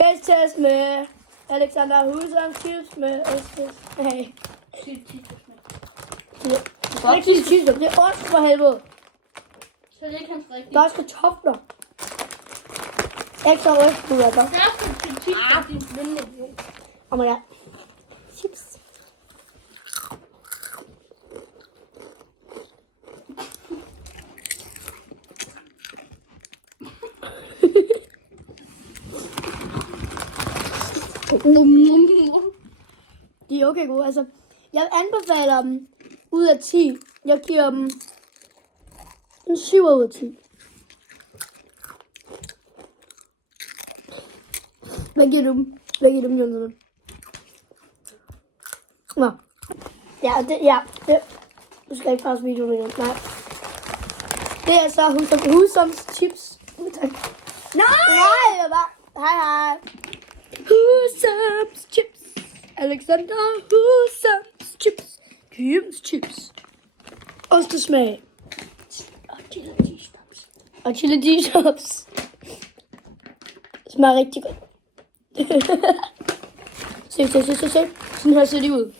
Test med Alexander Husam, chips med ost. Nej. Det er ikke chips, det er ost for helvede. Så det er ikke hans rigtige. Der er også kartofler. Ekstra ost, du er der. Der er sgu chips, din blinde. Oh my god. Chips. De er okay gode. Altså, jeg anbefaler dem ud af 10. Jeg giver dem en 7 ud af 10. Hvad giver du dem? Hvad giver du dem, Jonsson? Nå. Det. Du skal ikke pause videoen igen. Nej. Det er så Husums chips. Nej! Hej. Husums chips. Alexander Husums chips. Kyms chips. Ostesmag. Og chili chops. Det smager rigtig godt. Se. Sådan her ser de ud.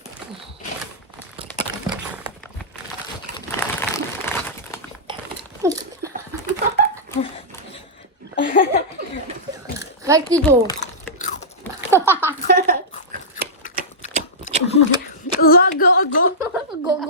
Rigtig god. Gå.